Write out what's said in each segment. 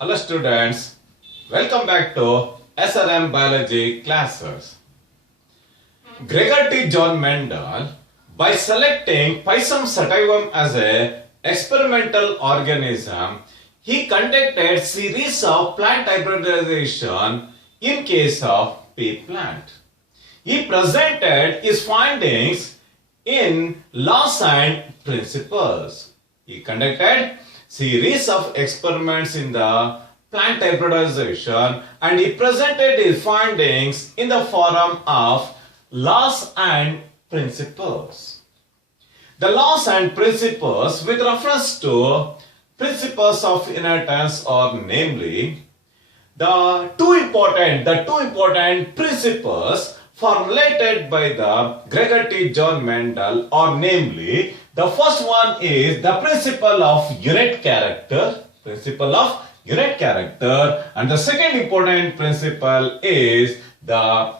Hello students, welcome back to SRM biology classes. Gregor T. John Mendel, by selecting Pisum sativum as a experimental organism, he conducted series of plant hybridization in case of pea plant. He presented his findings in laws and principles. He conducted series of experiments in the plant hybridization and he presented his findings in the form of laws and principles. The laws and principles with reference to principles of inheritance are namely the two important principles formulated by the Gregor T. John Mendel are namely, the first one is the principle of unit character, and the second important principle is the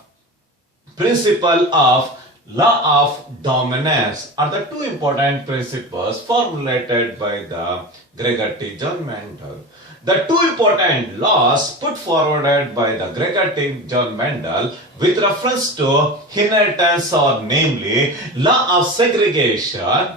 principle of law of dominance, are the two important principles formulated by the Gregor T. John Mendel. The two important laws put forwarded by the Gregor T. John Mendel with reference to inheritance are namely law of segregation,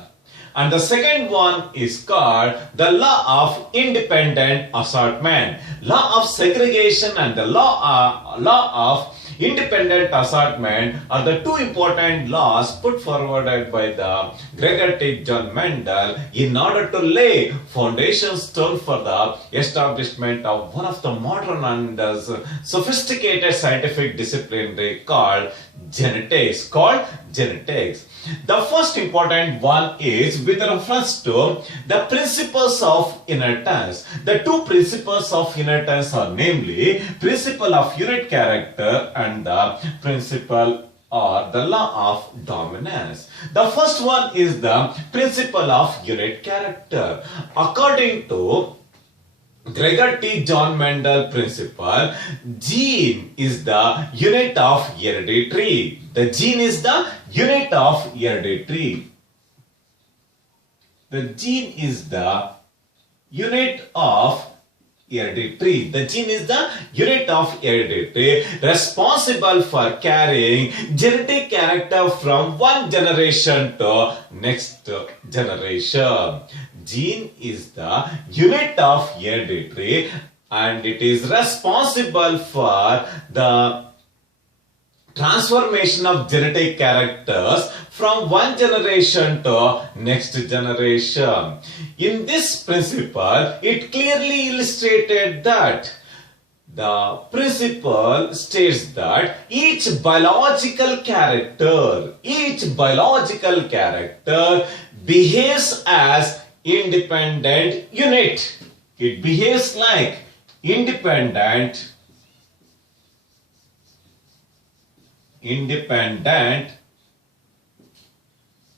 and the second one is called the law of independent assortment. Law of segregation and the law of independent assortment are the two important laws put forwarded by the Gregor T. John Mendel in order to lay foundation stone for the establishment of one of the modern and sophisticated scientific discipline called genetics. The first important one is with reference to the principles of inheritance. The two principles of inheritance are namely principle of unit character and the principle or the law of dominance. The first one is the principle of unit character. According to Gregor T. John Mendel principle, gene is the unit of heredity. The gene is the unit of heredity. The gene is the unit of heredity. The gene is the unit of heredity responsible for carrying genetic character from one generation to next generation. Gene is the unit of heredity and it is responsible for the transformation of genetic characters from one generation to next generation. In this principle, it clearly illustrated that the principle states that each biological character behaves as independent unit. It behaves like independent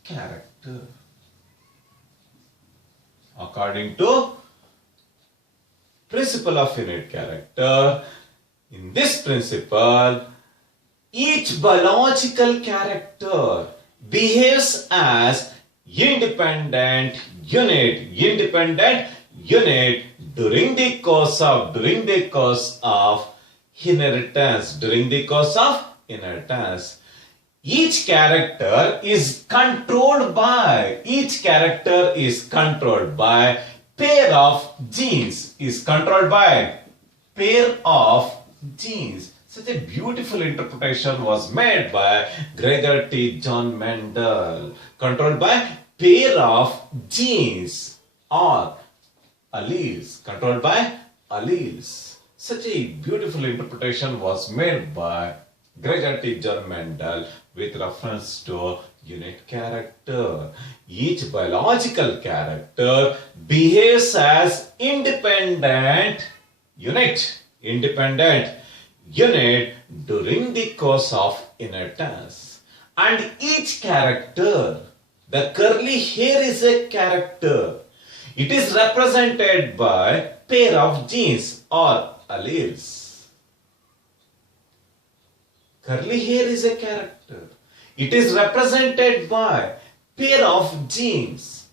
character. According to principle of unit character, in this principle, each biological character behaves as independent unit during the course of inheritance. Each character is controlled by pair of genes. Such a beautiful interpretation was made by Gregor T. John Mendel. Controlled by pair of genes or alleles. Such a beautiful interpretation was made by Gregor T. John Mendel with reference to unit character. Each biological character behaves as independent unit during the course of inheritance. And each character, the curly hair is a character. It is represented by pair of genes or alleles. Curly hair is a character. It is represented by pair of genes.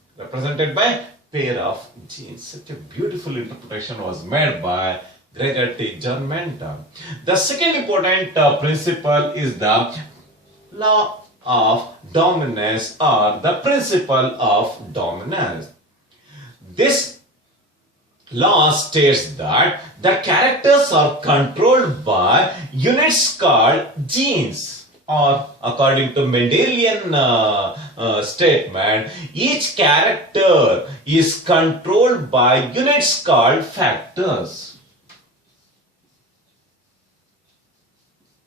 pair of genes. Such a beautiful interpretation was made by Gregor T. John Menton. The second important principle is the law of dominance or the principle of dominance. This law states that the characters are controlled by units called genes, or according to Mendelian statement, each character is controlled by units called factors.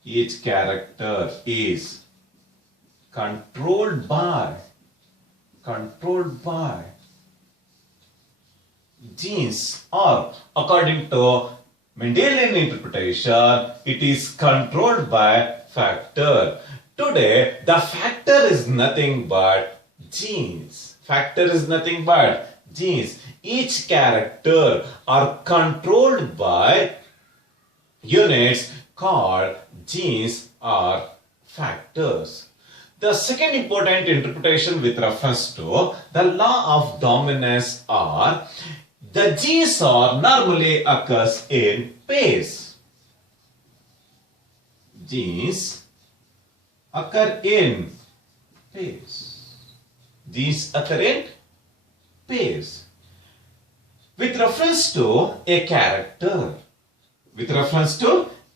Each character is controlled by genes, or according to Mendelian interpretation, it is controlled by factor. Today, the factor is nothing but genes. Factor is nothing but genes. Each character are controlled by units called genes or factors. The second important interpretation with reference to the law of dominance are the genes are normally occurs in pairs. Genes occur in pairs. Genes occur in pairs. With reference to a character,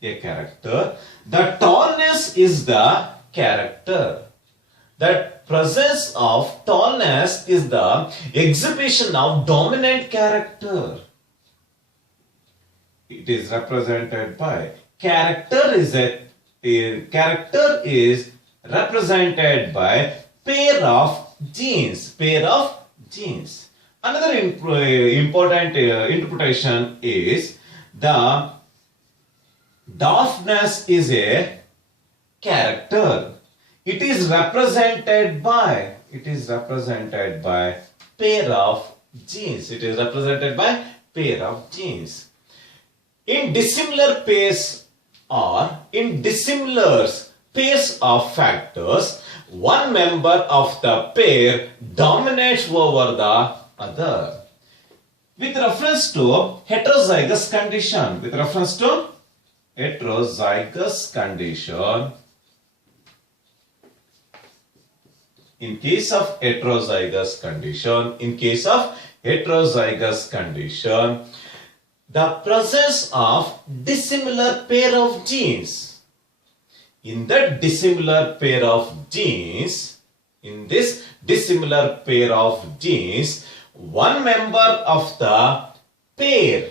the tallness is the character. The presence of tallness is the exhibition of dominant character. It is represented by character is represented by pair of genes. Another important interpretation is the dwarfness is a character. It is represented by pair of genes. In dissimilar pairs or in dissimilar pairs of factors, one member of the pair dominates over the other. With reference to heterozygous condition, in case of heterozygous condition, the presence of dissimilar pair of genes. In this dissimilar pair of genes, one member of the pair,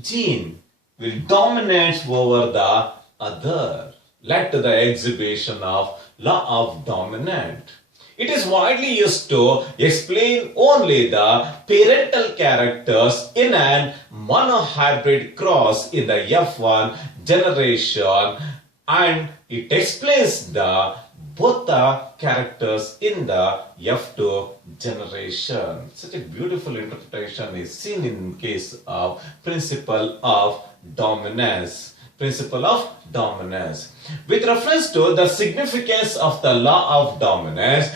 gene will dominate over the other, led to the exhibition of law of dominant. It is widely used to explain only the parental characters in an monohybrid cross in the F1 generation, and it explains the both the characters in the F2 generation. Such a beautiful interpretation is seen in case of principle of dominance. With reference to the significance of the law of dominance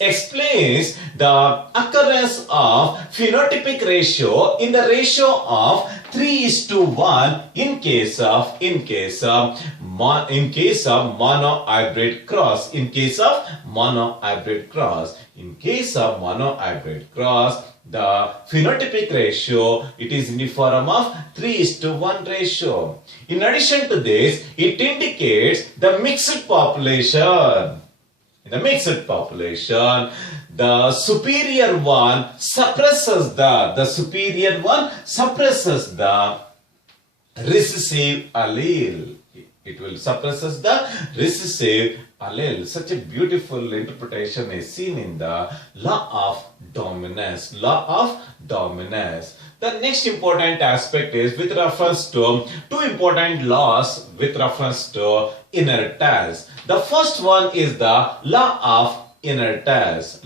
explains the occurrence of phenotypic ratio in the ratio of 3:1 in case of monohybrid cross. In case of monohybrid cross, the phenotypic ratio, it is in the form of 3:1 ratio. In addition to this, it indicates the mixed population. In the mixed population, the superior one suppresses the recessive allele. It will suppresses the recessive allele. Such a beautiful interpretation is seen in the law of dominance. The next important aspect is with reference to two important laws with reference to inheritance. The first one is the law of inheritance.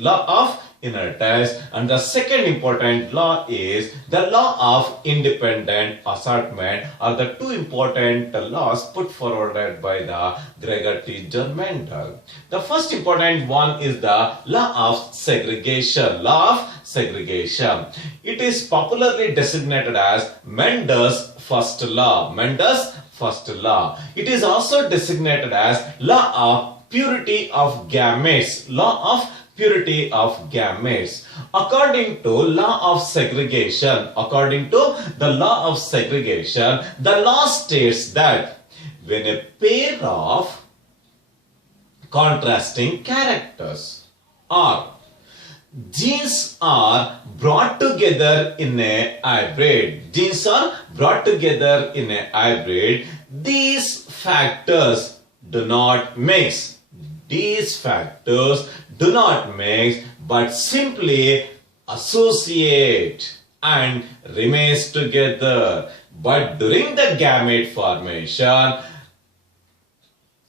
inheritance. And the second important law is the law of independent assortment, are the two important laws put forward by the Gregor T. John Mendel. The first important one is the law of segregation. Law of segregation. It is popularly designated as Mendel's first law. Mendel's first law. It is also designated as law of purity of gametes. Law of purity of gametes. According to law of segregation, according to the law of segregation, the law states that when a pair of contrasting characters or genes are brought together in a hybrid, these factors do not mix. These factors do not mix but simply associate and remains together. But during the gamete formation,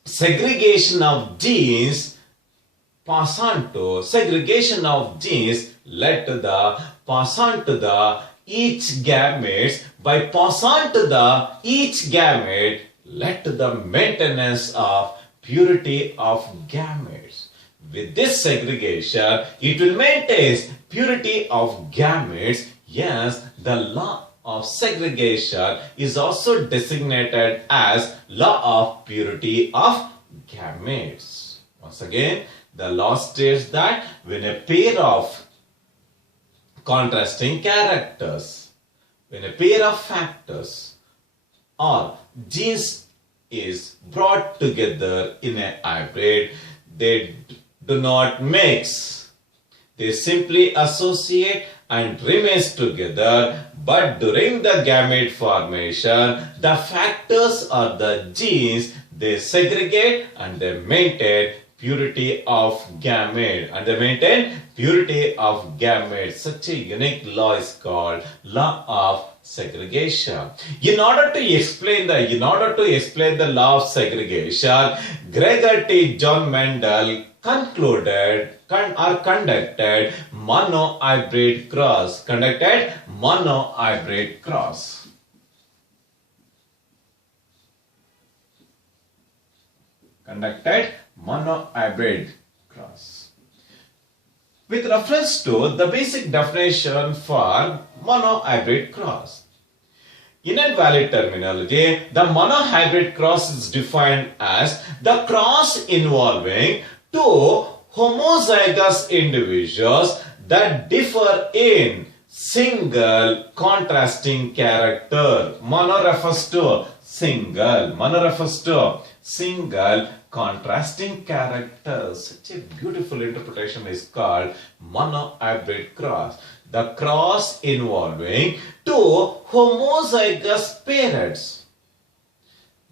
segregation of genes led to the pass on to the each gametes. By pass on to the each gamete led to the maintenance of purity of gametes. With this segregation, it will maintain purity of gametes. Yes, the law of segregation is also designated as law of purity of gametes. Once again, the law states that when a pair of contrasting characters, when a pair of factors or genes is brought together in a hybrid, they do not mix. They simply associate and remains together. But during the gamete formation, the factors or the genes, they segregate and they maintain purity of gamete. Such a unique law is called law of segregation. In order to explain the law of segregation, Gregor T. John Mendel conducted monohybrid cross. With reference to the basic definition for monohybrid cross. In invalid terminology, the monohybrid cross is defined as the cross involving two homozygous individuals that differ in single contrasting character. Mono refers to single contrasting characters. Such a beautiful interpretation is called monohybrid cross. The cross involving two homozygous parents.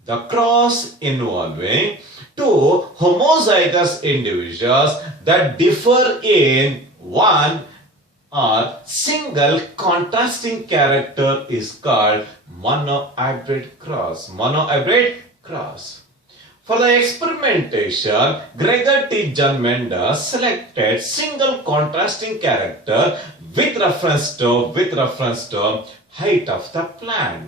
The cross involving two homozygous individuals that differ in one or single contrasting character is called monohybrid cross. For the experimentation, Gregor T. John Mendel selected single contrasting character with reference to height of the plant.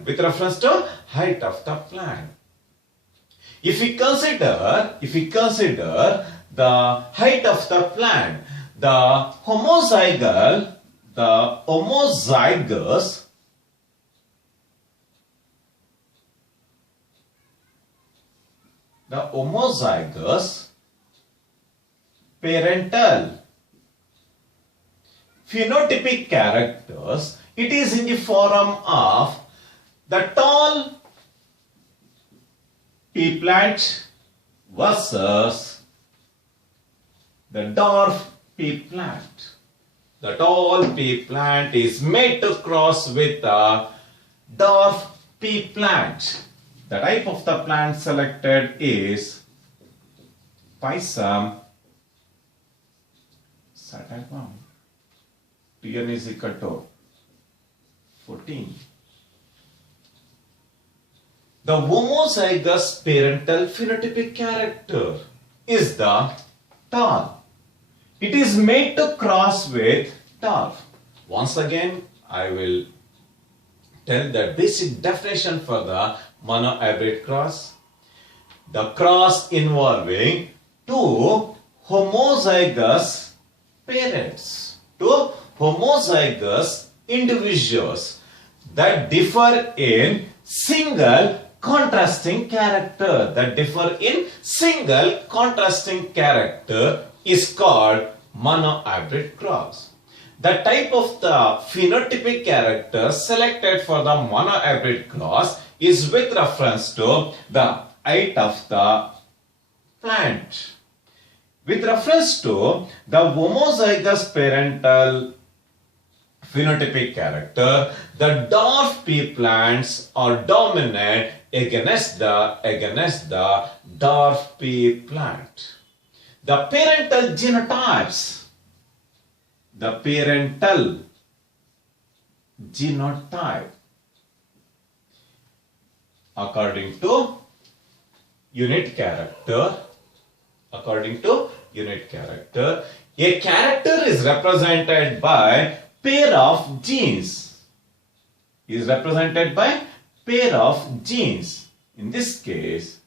If we consider the height of the plant, the homozygous parental phenotypic characters, it is in the form of the tall pea plant versus the dwarf pea plant. The tall pea plant is made to cross with the dwarf pea plant. The type of the plant selected is Pisum sativum. Tn is equal to 14. The homozygous parental phenotypic character is the tall. it is made to cross with dwarf. Once again, I will tell the basic definition for the monohybrid cross. The cross involving two homozygous parents, two homozygous individuals that differ in single contrasting character, is called monohybrid cross. The type of the phenotypic character selected for the monohybrid cross is with reference to the height of the plant. With reference to the homozygous parental phenotypic character, the dwarf pea plants are dominant against the dwarf pea plant. The parental genotypes, according to unit character, a character is represented by pair of genes. In this case,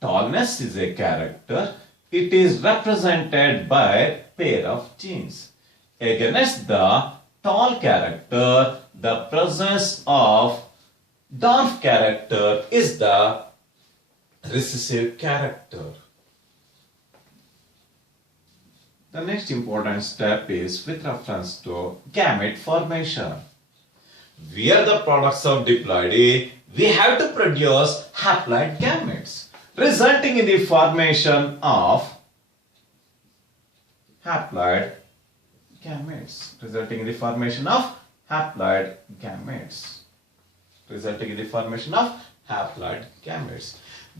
tallness is a character. It is represented by pair of genes. Against the tall character, the presence of dwarf character is the recessive character. The next important step is with reference to gamete formation. We are the products of diploidy. We have to produce haploid gametes, resulting in the formation of haploid gametes.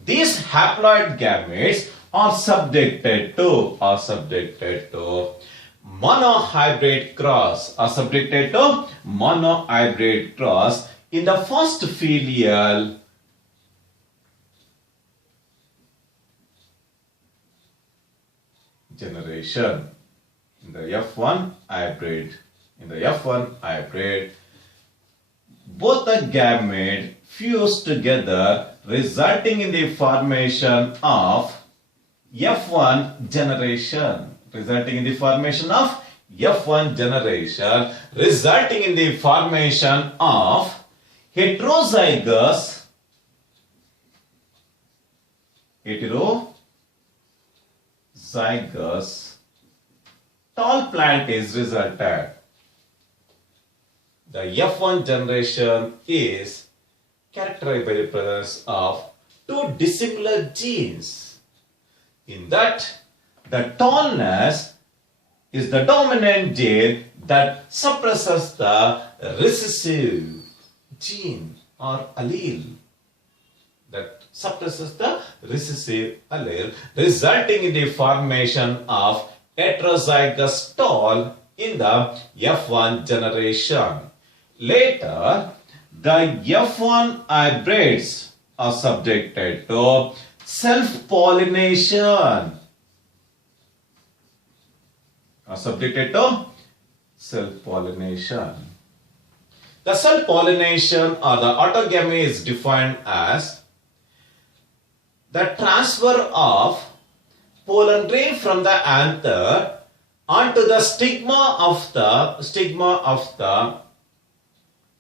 These haploid gametes are subjected to monohybrid cross, in the first filial generation. In the F1 hybrid, both the gamete fuse together, resulting in the formation of F1 generation, resulting in the formation of heterozygous tall plant is resulted. The F1 generation is characterized by the presence of two dissimilar genes. In that, the tallness is the dominant gene that suppresses the recessive gene or allele. Resulting in the formation of heterozygous tall in the F1 generation. Later, the F1 hybrids are subjected to self-pollination. The self-pollination or the autogamy is defined as the transfer of pollen grain from the anther onto the stigma of the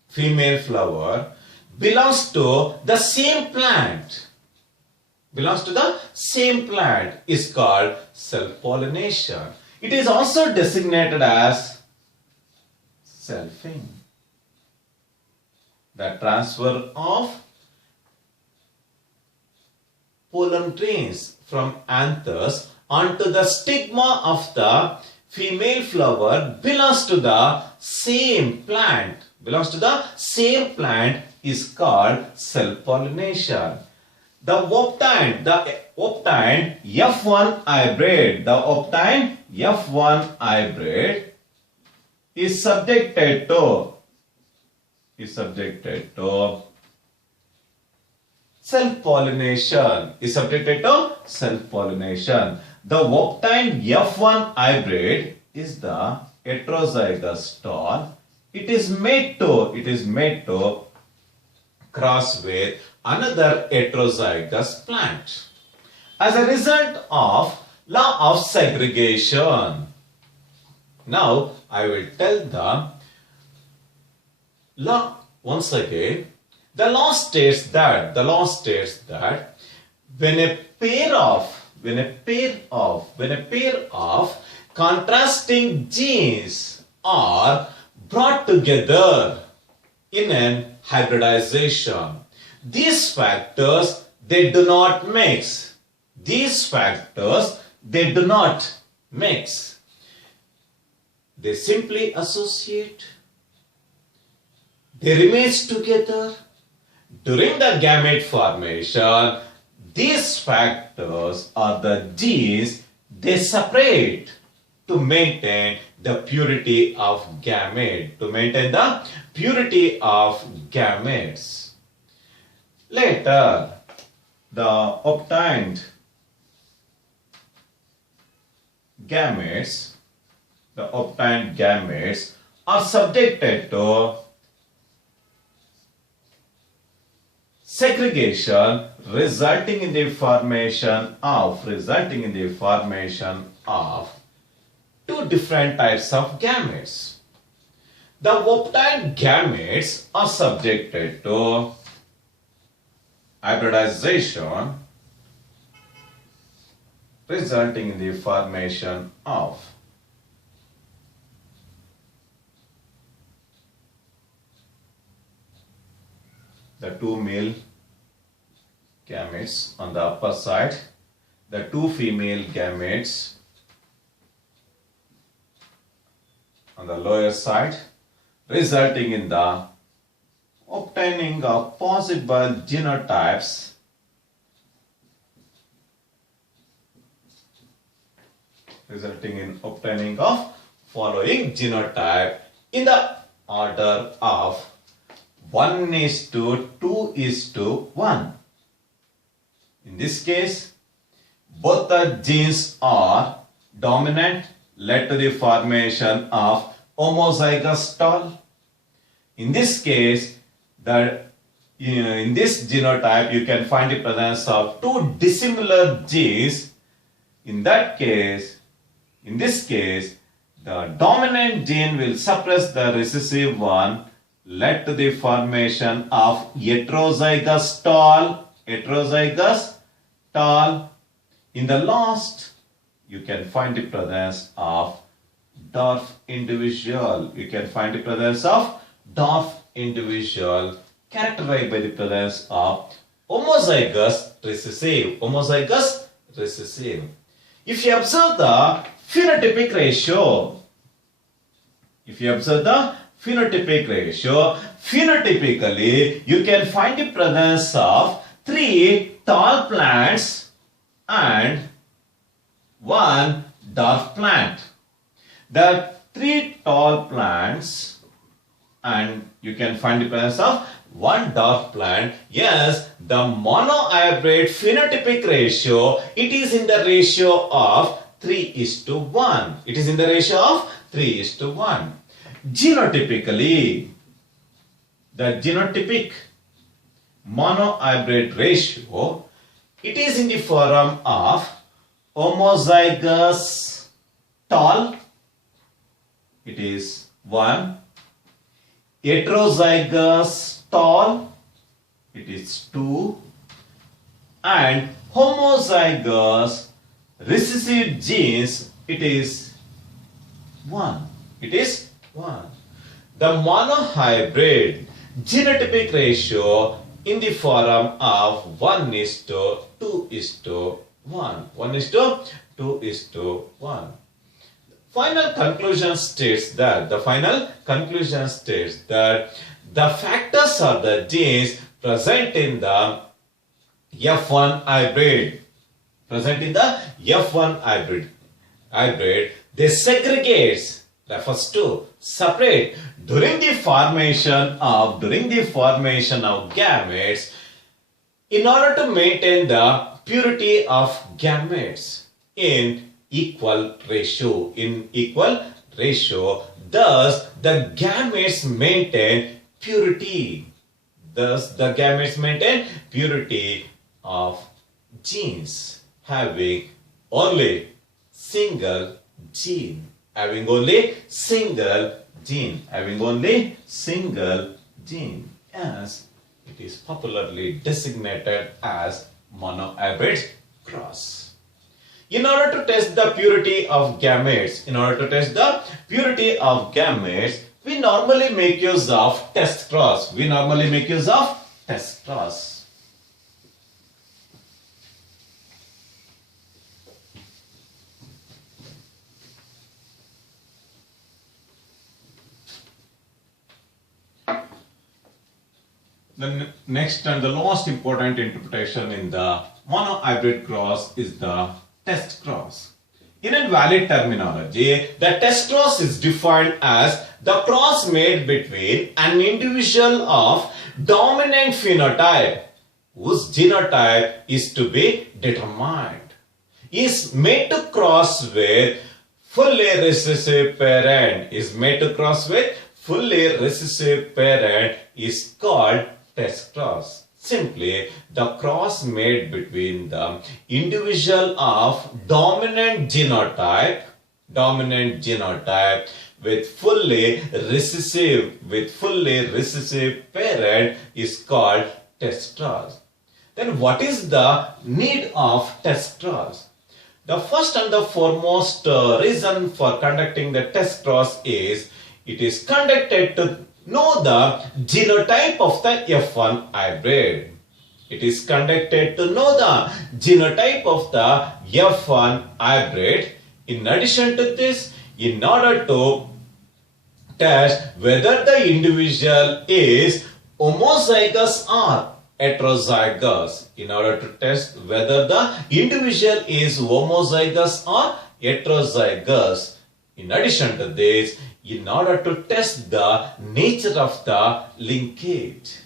female flower belongs to the same plant. Is called self-pollination. It is also designated as selfing. The transfer of pollen grains from anthers onto the stigma of the female flower belongs to the same plant. Is called self-pollination. The obtained F1 hybrid is subjected to self-pollination. The obtained F1 hybrid is the heterozygous tall. It is made to cross with another heterozygous plant. As a result of law of segregation. Now I will tell the law once again. The law states that when a pair of contrasting genes are brought together in an hybridization, these factors they do not mix. They do not mix. They simply associate. They remain together. During the gamete formation, these factors or the genes, they separate to maintain the purity of gamete, gametes. Later, the obtained gametes are subjected to segregation resulting in the formation of two different types of gametes. The obtained gametes are subjected to hybridization resulting in the formation of the two male gametes on the upper side, the two female gametes on the lower side, resulting in the obtaining of possible genotypes following genotype in the order of 1:2:1. In this case, both the genes are dominant, led to the formation of homozygous tall. In this case, in this genotype, you can find the presence of two dissimilar genes. In this case, the dominant gene will suppress the recessive one, led to the formation of heterozygous tall. In the last, you can find the presence of dwarf individual. Characterized by the presence of homozygous recessive. If you observe the phenotypic ratio, phenotypically you can find the presence of 3 tall plants and 1 dwarf plant. The 3 tall plants and you can find the presence of 1 dwarf plant. Yes, the monohybrid phenotypic ratio, it is in the ratio of 3:1. Genotypically, the genotypic monohybrid ratio, it is in the form of homozygous tall, it is 1, heterozygous tall, it is 2, and homozygous recessive genes, it is 1. The monohybrid genotypic ratio in the form of 1:2:1. Final conclusion states that the factors or the genes present in the F1 hybrid, they segregate, refers to separate during the formation of gametes in order to maintain the purity of gametes. in equal ratio. In equal ratio. Thus, the gametes maintain purity. Thus, the gametes maintain purity of genes having only single gene. Having only single gene. Having only single gene. As it is popularly designated as monohybrid cross. In order to test the purity of gametes, we normally make use of test cross. The next and the most important interpretation in the monohybrid cross is the test cross. In a valid terminology, the test cross is defined as the cross made between an individual of dominant phenotype whose genotype is to be determined, is made to cross with fully recessive parent, is called test cross. Simply, the cross made between the individual of dominant genotype with fully recessive parent is called test cross. Then what is the need of test cross? The first and the foremost reason for conducting the test cross is it is conducted to know the genotype of the F1 hybrid. It is conducted to know the genotype of the F1 hybrid. In addition to this, in order to test whether the individual is homozygous or heterozygous. In order to test whether the individual is homozygous or heterozygous. In addition to this, in order to test the nature of the linkage.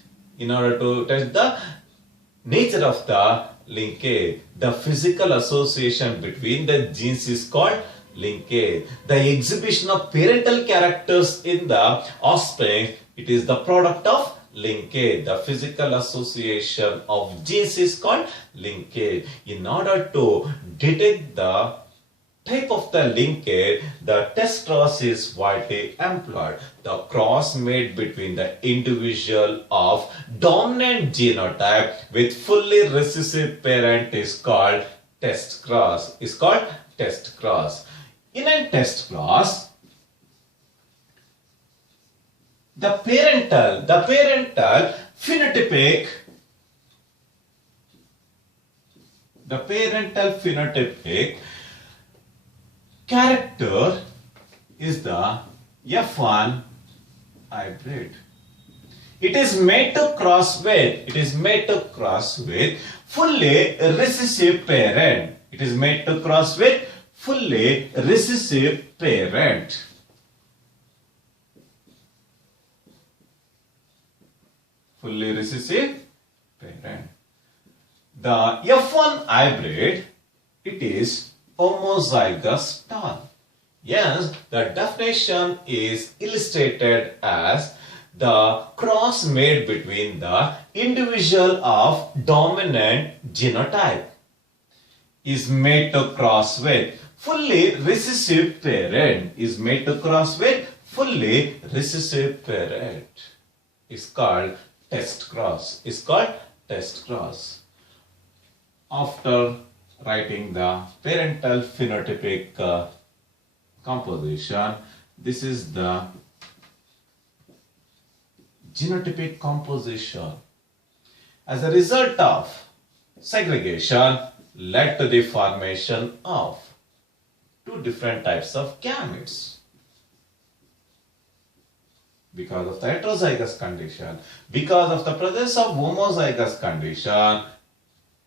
The physical association between the genes is called linkage. The exhibition of parental characters in the offspring, it is the product of linkage. The physical association of genes is called linkage. In order to detect the type of the linkage, the test cross is widely employed. The cross made between the individual of dominant genotype with fully recessive parent is called test cross. In a test cross, the parental phenotypic character is the F1 hybrid. It is made to cross with fully recessive parent. The F1 hybrid, it is homozygous tall. Yes, the definition is illustrated as the cross made between the individual of dominant genotype is made to cross with fully recessive parent. Is called test cross. After writing the parental phenotypic composition, this is the genotypic composition. As a result of segregation led to the formation of two different types of gametes. Because of the heterozygous condition, because of the presence of homozygous condition,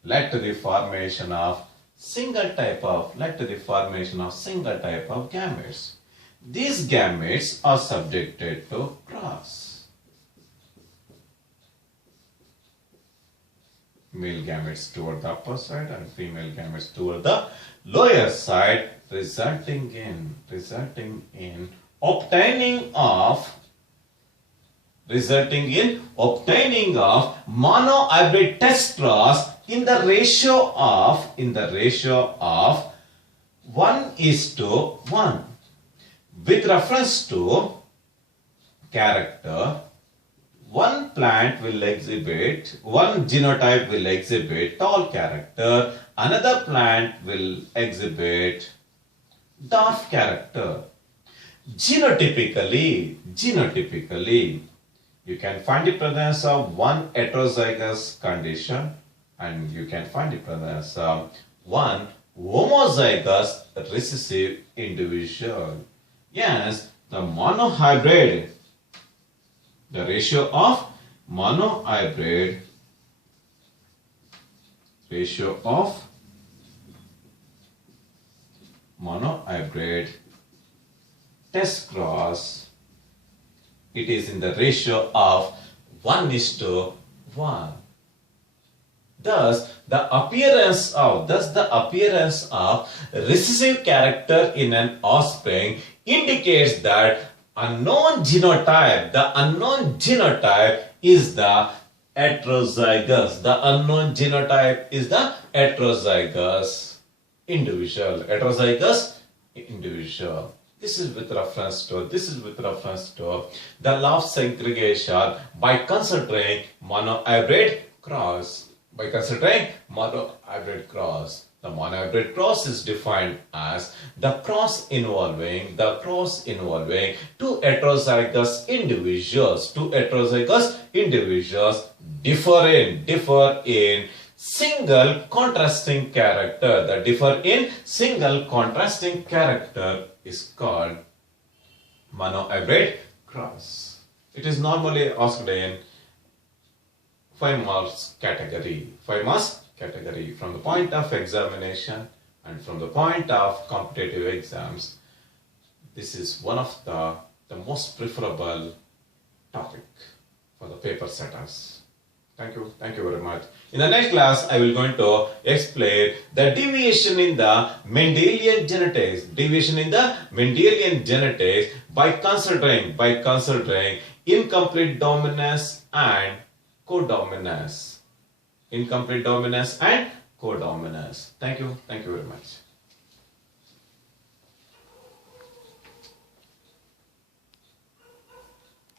led to the formation of single type of gametes. These gametes are subjected to cross. male gametes toward the upper side and female gametes toward the lower side, resulting in obtaining of monohybrid test cross in the ratio of 1:1. With reference to character, one genotype will exhibit tall character, another plant will exhibit dwarf character. Genotypically, you can find the presence of one heterozygous condition and you can find the presence of one homozygous recessive individual. Yes, the monohybrid, the ratio of monohybrid test cross, it is in the ratio of 1:1. Thus, the appearance of recessive character in an offspring indicates that the unknown genotype is the heterozygous. The unknown genotype is the heterozygous individual. This is with reference to the law of segregation by considering monohybrid cross. The monohybrid cross is defined as the cross involving two heterozygous individuals differ in single contrasting character. The differ in single contrasting character is called monohybrid cross. It is normally asked in 5 marks category from the point of examination and from the point of competitive exams. This is one of the most preferable topic for the paper setters. Thank you very much. In the next class, I will going to explain the deviation in the Mendelian genetics by considering incomplete dominance and codominance. Thank you very much.